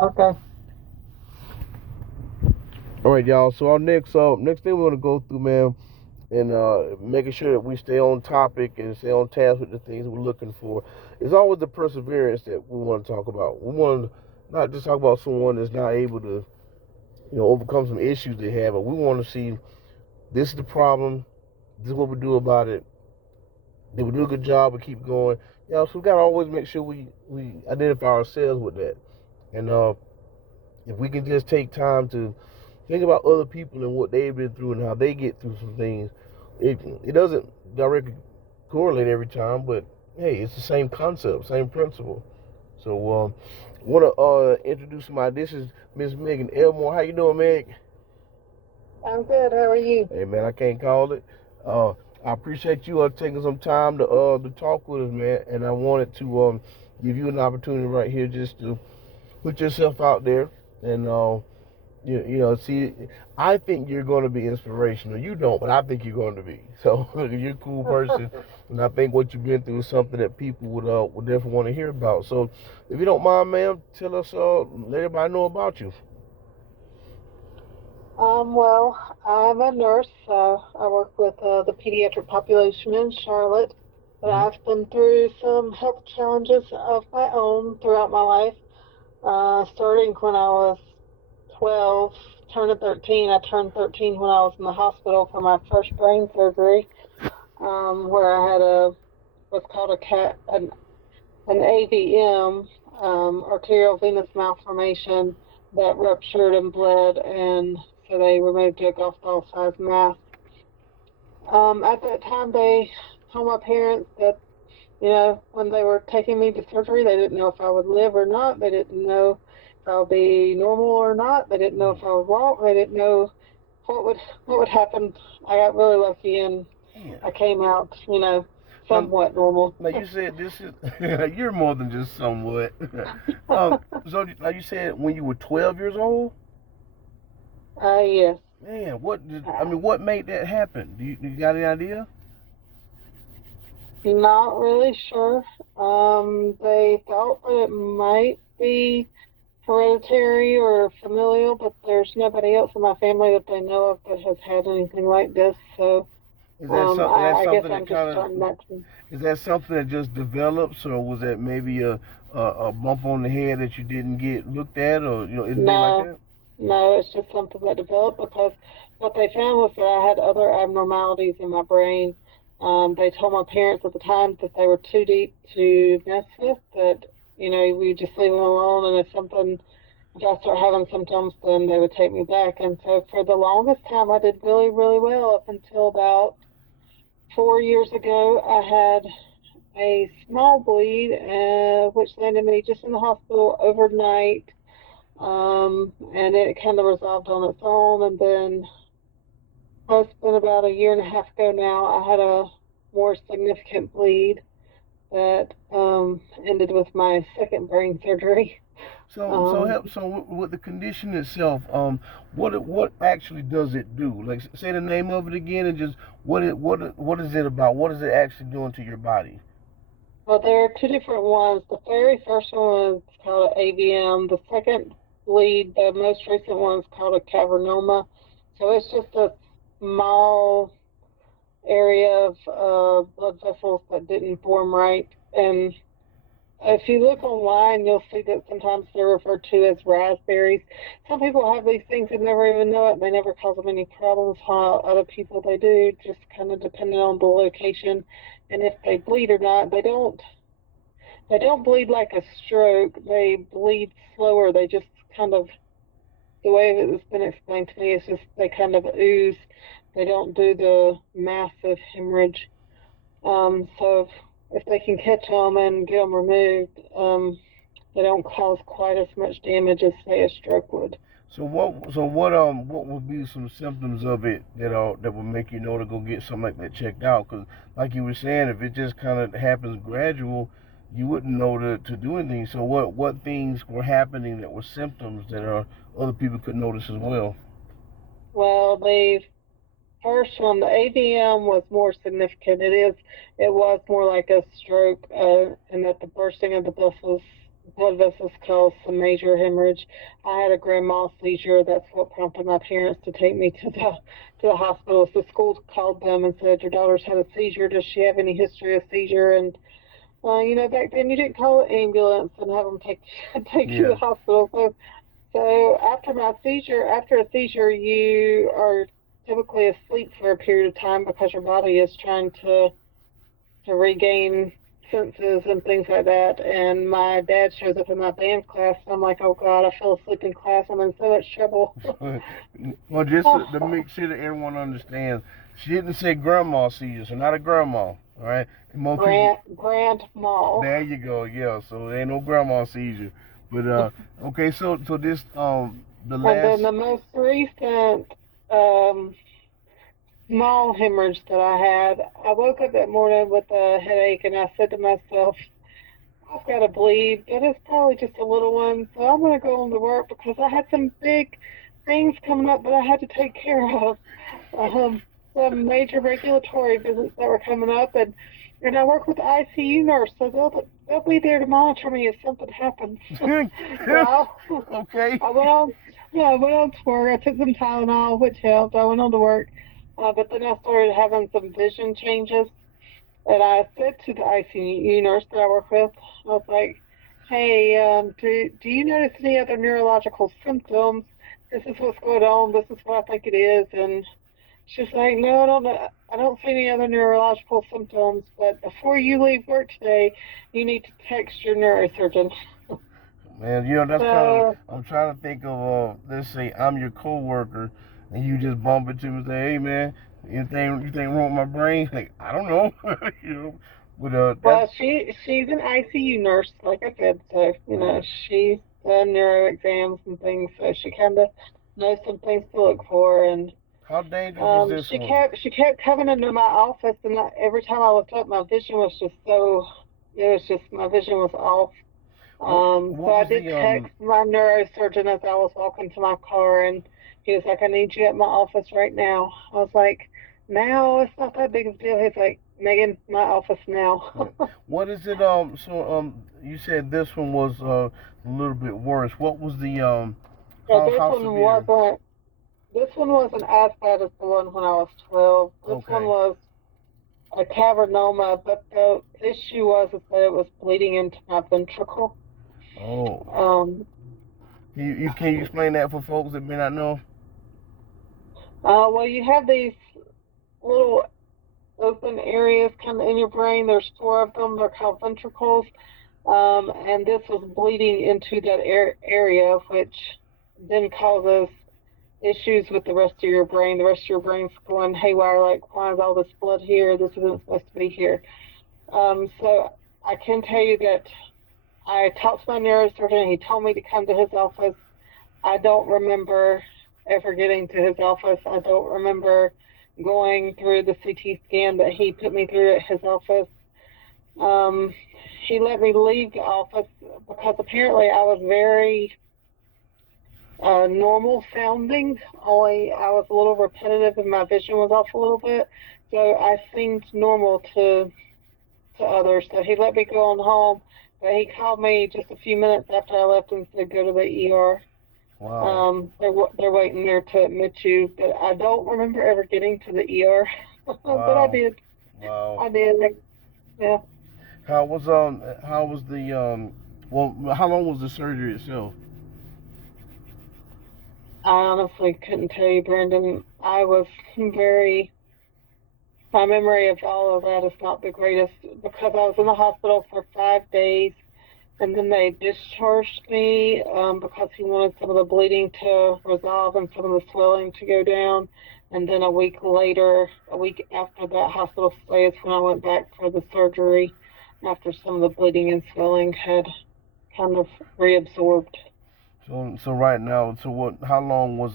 Okay. All right, y'all. So our next thing we're gonna go through, man, and making sure that we stay on topic and stay on task with the things we're looking for, is always the perseverance that we want to talk about. We want to not just talk about someone that's not able to, overcome some issues they have, but we want to see this is the problem, this is what we do about it. Did we do a good job? We keep going. So we gotta always make sure we identify ourselves with that, and if we can just take time to think about other people and what they've been through and how they get through some things. It doesn't directly correlate every time, but hey, it's the same concept, same principle. So want to introduce my. This is Miss Megan Elmore. How you doing, Meg? I'm good. How are you? Hey man, I can't call it. Uh, I appreciate you taking some time to talk with us, man. And I wanted to give you an opportunity right here just to put yourself out there and see, I think you're going to be inspirational. You don't, but I think you're going to be. So you're a cool person, and I think what you've been through is something that people would definitely want to hear about. So if you don't mind, ma'am, tell us, let everybody know about you. Well, I'm a nurse. I work with the pediatric population in Charlotte, but Hmm. I've been through some health challenges of my own throughout my life. Starting when I was 12, turning 13. I turned 13 when I was in the hospital for my first brain surgery, where I had what's called an AVM, arterial venous malformation that ruptured and bled, and so they removed a golf ball size mass. At that time, they told my parents that, when they were taking me to surgery, they didn't know if I would live or not. They didn't know if I would be normal or not. They didn't know if I would walk. They didn't know what would what would happen. I got really lucky and Man. I came out, Now, somewhat normal. now you said this is you're more than just somewhat. So now you said when you were 12 years old. Yes. Man, what did I Uh, mean? What made that happen? Do you got any idea? Not really sure. They thought that it might be hereditary or familial, but there's nobody else in my family that they know of that has had anything like this. So Is that I guess something that I'm just kind of starting back to. is that something that just develops, or was that maybe a bump on the head that you didn't get looked at, or anything like No, that? no, it's just something that developed because what they found was that I had other abnormalities in my brain. They told my parents at the time that they were too deep to mess with, that, we just leave them alone. And if I start having symptoms, then they would take me back. And so for the longest time, I did really, really well up until about 4 years ago. I had a small bleed, which landed me just in the hospital overnight, and it kind of resolved on its own. And then it's been about a year and a half ago now, I had a more significant bleed that ended with my second brain surgery. Um, With the condition itself, what actually does it do? Like, say the name of it again, and just what is it about? What is it actually doing to your body? well, there are two different ones. The very first one is called an AVM. The second bleed, the most recent one, is called a cavernoma. So it's just a small area of blood vessels that didn't form right. And if you look online, you'll see that sometimes they're referred to as raspberries. Some people have these things and never even know it, and they never cause them any problems, while other people they do, just kind of depending on the location and if they bleed or not. They don't bleed like a stroke. They bleed slower. They just kind of, the way it's been explained to me is just they kind of ooze. They don't do the massive hemorrhage. So if they can catch them and get them removed, they don't cause quite as much damage as say a stroke would. What would be some symptoms of it that would make you know to go get something like that checked out? Because like you were saying, if it just kind of happens gradual, you wouldn't know to do anything. So what things were happening that were symptoms that other people could notice as well? Well, the first one, the AVM, was more significant. It was more like a stroke, and that the bursting of the vessels blood vessels caused some major hemorrhage. I had a grand mal seizure. That's what prompted my parents to take me to the hospital. So the school called them and said, "Your daughter's had a seizure. Does she have any history of seizure?" And back then you didn't call an ambulance and have them take you to Yeah. the hospital. So after a seizure, you are typically asleep for a period of time because your body is trying to regain senses and things like that. And my dad shows up in my band class, and I'm like, oh God, I fell asleep in class. I'm in so much trouble. Well, just to Oh, make sure that everyone understands, she didn't say grandma seizure, so not a grandma. All right. And most people, Grand Mall. there you go. Yeah. So there ain't no grandma seizure. But okay. So this the And then last. the most recent um, small hemorrhage that I had, I woke up that morning with a headache, and I said to myself, I've got to bleed, but it's probably just a little one, so I'm going to go on to work because I had some big things coming up that I had to take care of. Um, some major regulatory visits that were coming up, and I work with the ICU nurse, so they'll be there to monitor me if something happens. So Okay. I went on, yeah, I went on to work. I took some Tylenol, which helped. I went on to work, but then I started having some vision changes. And I said to the ICU nurse that I work with, I was like, "Hey, do you notice any other neurological symptoms? This is what's going on. This is what I think it is." And she's like, "No, I don't know. I don't see any other neurological symptoms. But before you leave work today, you need to text your neurosurgeon." Man, that's kind of. So, I'm trying to think of. Let's say I'm your coworker, and you just bump into me and say, "Hey, man, you think wrong with my brain?" Like I don't know, you know. But that's well, she's an ICU nurse, like I said. So, man. she's done neuro exams and things, so she kind of knows some things to look for. And How dangerous was this she one? kept coming into my office, and every time I looked up, my vision was just so it was just my vision was off. So What I was did the text my neurosurgeon as I was walking to my car, and he was like, "I need you at my office right now." I was like, "Now it's not that big of a deal." He's like, "Megan, my office now." what is it? So you said this one was a little bit worse. What was the So how severe? this one wasn't as bad as the one when I was 12. This one Okay. was a cavernoma, but the issue was is that it was bleeding into my ventricle. Oh. Um, Can you explain that for folks that may not know? well, you have these little open areas kind of in your brain. There's four of them. They're called ventricles. And this was bleeding into that area, which then causes issues with the rest of your brain. The rest of your brain's going haywire, like, why is all this blood here? This isn't supposed to be here. So I can tell you that I talked to my neurosurgeon. He told me to come to his office. I don't remember ever getting to his office. I don't remember going through the CT scan that he put me through at his office. Um, he let me leave the office because apparently I was very normal sounding, only I was a little repetitive and my vision was off a little bit. So I seemed normal to others. So he let me go on home, but he called me just a few minutes after I left and said, "Go to the ER. Wow. They're waiting there to admit you." But I don't remember ever getting to the ER, but I Wow. did. Wow. I did. Yeah. How was the well how long was the surgery itself? I honestly couldn't tell you, Brendan. I was very, my memory of all of that is not the greatest because I was in the hospital for 5 days and then they discharged me because he wanted some of the bleeding to resolve and some of the swelling to go down. And then a week later, a week after that hospital stay is when I went back for the surgery after some of the bleeding and swelling had kind of reabsorbed. So right now, so what? How long was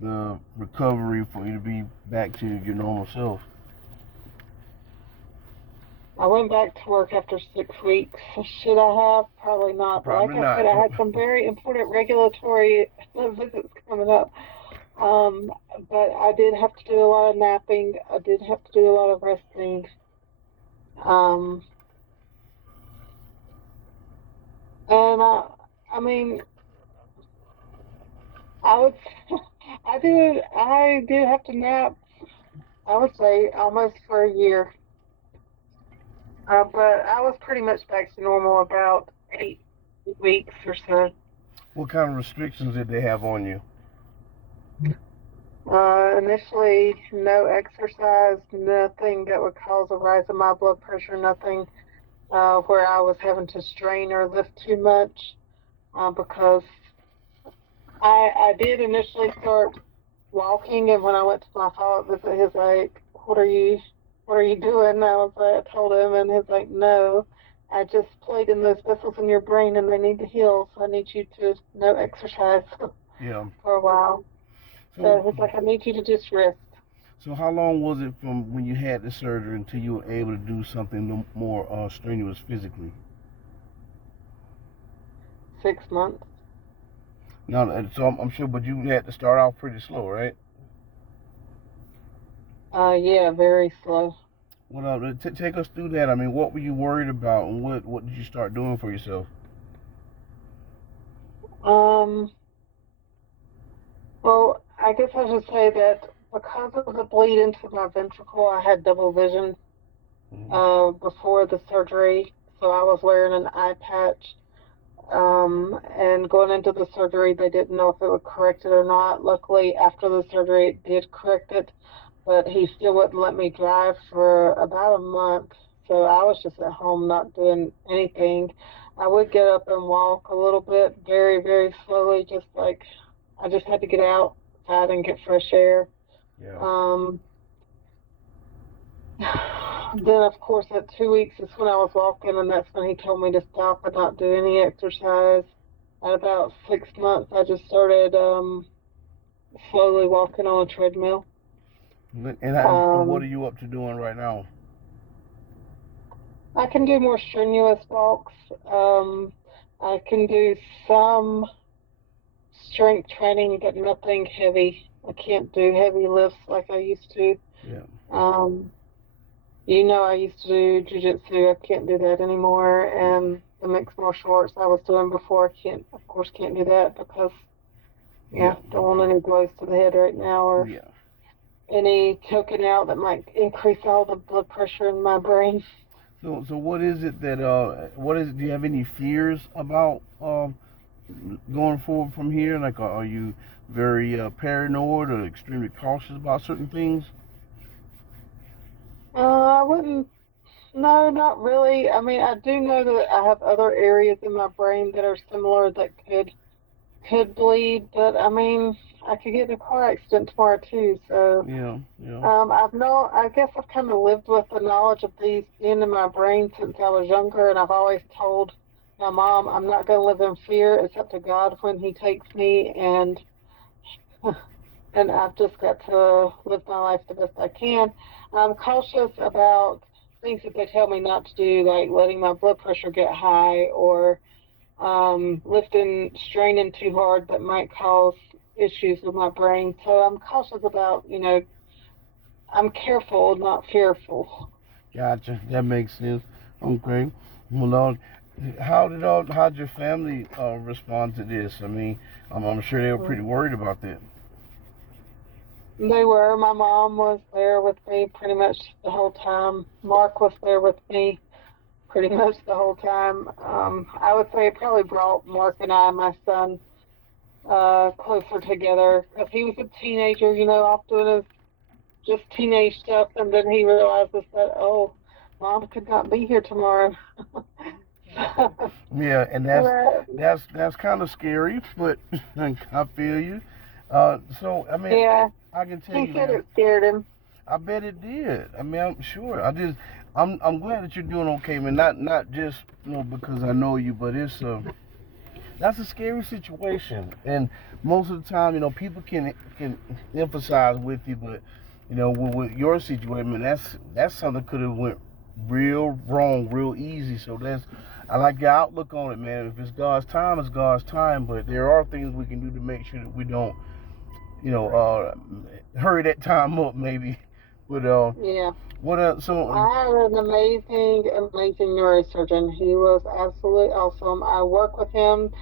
the recovery for you to be back to your normal self? I went back to work after 6 weeks. Should I have? Probably not. But Probably like I said, not. I had some very important regulatory visits coming up. Um, but I did have to do a lot of napping. I did have to do a lot of resting. Um, And I mean, I would, I did have to nap. I would say almost for a year, but I was pretty much back to normal about 8 weeks or so. What kind of restrictions did they have on you? Initially, no exercise, nothing that would cause a rise in my blood pressure, nothing where I was having to strain or lift too much because I did initially start walking, and when I went to my follow-up visit, he's like, what are you doing?" And I told him, and he's like, "No, I just played in those vessels in your brain, and they need to heal, so I need you to no exercise Yeah. for a while." So So he's like, "I need you to just rest." so how long was it from when you had the surgery until you were able to do something more strenuous physically? 6 months. Now, and so I'm sure, but you had to start off pretty slow, right? Yeah, very slow. What take us through that. I mean, what were you worried about, and what did you start doing for yourself? Um, well, I guess I should say that because of the bleed into my ventricle, I had double vision Mm-hmm. before the surgery, so I was wearing an eye patch. And going into the surgery, they didn't know if it would correct it or not. Luckily, after the surgery, it did correct it, but he still wouldn't let me drive for about a month. So I was just at home not doing anything. I would get up and walk a little bit, very, very slowly, just like I just had to get outside and get fresh air. Yeah. Um, then, of course, at 2 weeks is when I was walking, and that's when he told me to stop and not do any exercise. At about 6 months, I just started slowly walking on a treadmill. And what are Um, you up to doing right now? I can do more strenuous walks. Um, I can do some strength training, but nothing heavy. I can't do heavy lifts like I used to. Yeah. Um, I used to do jujitsu. I can't do that anymore. And the mixed martial arts I was doing before, I can't, of course, can't do that because, Yeah. yeah, don't want any blows to the head right now or Yeah. any choking out that might increase all the blood pressure in my brain. So what is it that what is it? Do you have any fears about going forward from here? Like, are you very paranoid or extremely cautious about certain things? I wouldn't, no, not really. I mean, I do know that I have other areas in my brain that are similar that could bleed, but I mean, I could get in a car accident tomorrow too. So, Yeah. Yeah. I guess I've kind of lived with the knowledge of these being in my brain since I was younger, and I've always told my mom I'm not going to live in fear. It's up to God when He takes me, and and I've just got to live my life the best I can. I'm cautious about things that they tell me not to do, like letting my blood pressure get high or lifting, straining too hard that might cause issues with my brain. So I'm cautious about, I'm careful, not fearful. Gotcha. That makes sense. Okay. Well, how'd your family respond to this? I mean, I'm sure they were pretty worried about that. They were. My mom was there with me pretty much the whole time. Mark was there with me pretty much the whole time. I would say it probably brought Mark and I, my son, closer together because he was a teenager, off doing his just teenage stuff, and then he realizes that, oh, mom could not be here tomorrow. Yeah, and that's Uh, that's kind of scary, but I feel you. So I mean, yeah, I can tell he you, said man. it scared him. I bet it did. I mean, I'm sure. I'm glad that you're doing okay, man. Not just because I know you, but that's a scary situation, and most of the time, people can emphasize with you, but with your situation, man, that's something could have went real wrong, real easy. So I like your outlook on it, man. If it's God's time, it's God's time. But there are things we can do to make sure that we don't, hurry that time up, maybe. But Yeah. what else? So I had an amazing neurosurgeon. He was absolutely awesome. I work with him,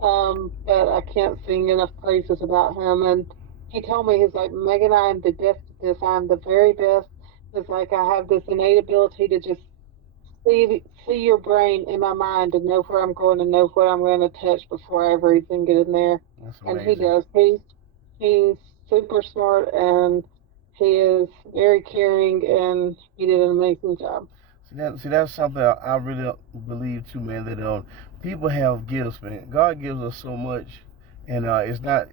but I can't sing enough praises about him. And he told me, he's like, Megan, I am the best at this. I'm the very best. It's like I have this innate ability to just see your brain in my mind and know where I'm going and know what I'm going to touch before I ever even get in there. that's And he amazing. does. He's super smart and he is very caring and he did an amazing job. See, that's something I really believe too, man. That people have gifts, man. God gives us so much, and it's not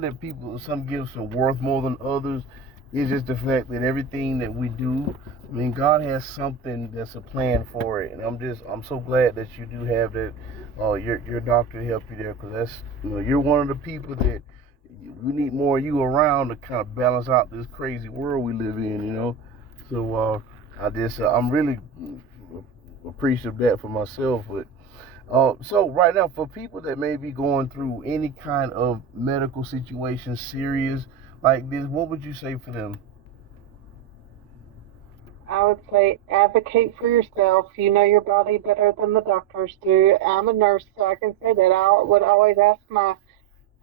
that people some gifts are worth more than others. It's just the fact that everything that we do, I mean, God has something that's a plan for it, and I'm so glad that you do have that. Your doctor to help you there, because that's you're one of the people that we need more of you around to kind of balance out this crazy world we live in. So I'm really appreciative of that for myself, but. So right now, for people that may be going through any kind of medical situation serious like this, what would you say for them? I would say advocate for yourself. You know your body better than the doctors do. I'm a nurse, so I can say that. I would always ask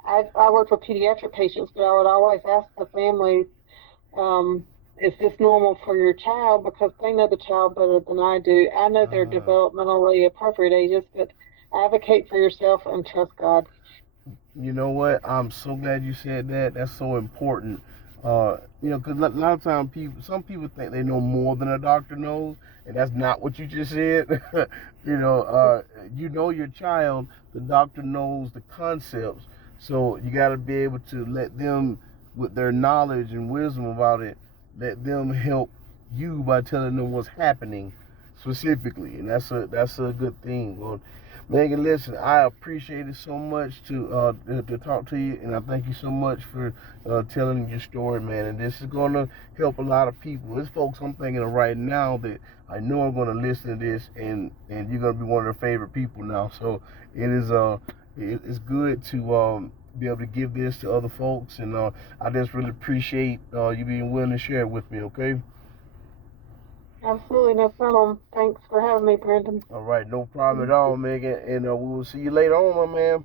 I work with pediatric patients, but I would always ask the families, is this normal for your child? Because they know the child better than I do. I know they're Uh, developmentally appropriate ages, but advocate for yourself and trust God. you know what? I'm so glad you said that. That's so important. Because a lot of times some people think they know more than a doctor knows, and that's not what you just said. You know your child. The doctor knows the concepts, so you got to be able to let them, with their knowledge and wisdom about it, let them help you by telling them what's happening specifically, and that's a good thing. Well, Megan, listen, I appreciate it so much to talk to you, and I thank you so much for telling your story, man. And this is gonna help a lot of people. There's folks I'm thinking of right now that I know are gonna listen to this, and you're gonna be one of their favorite people now. So it's good to be able to give this to other folks, and I just really appreciate you being willing to share it with me. Okay. Absolutely no problem. Thanks for having me, Brandon. All right, no problem at all, Megan, and we will see you later on, my man.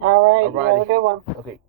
All All right, you have righty. a good one. Okay.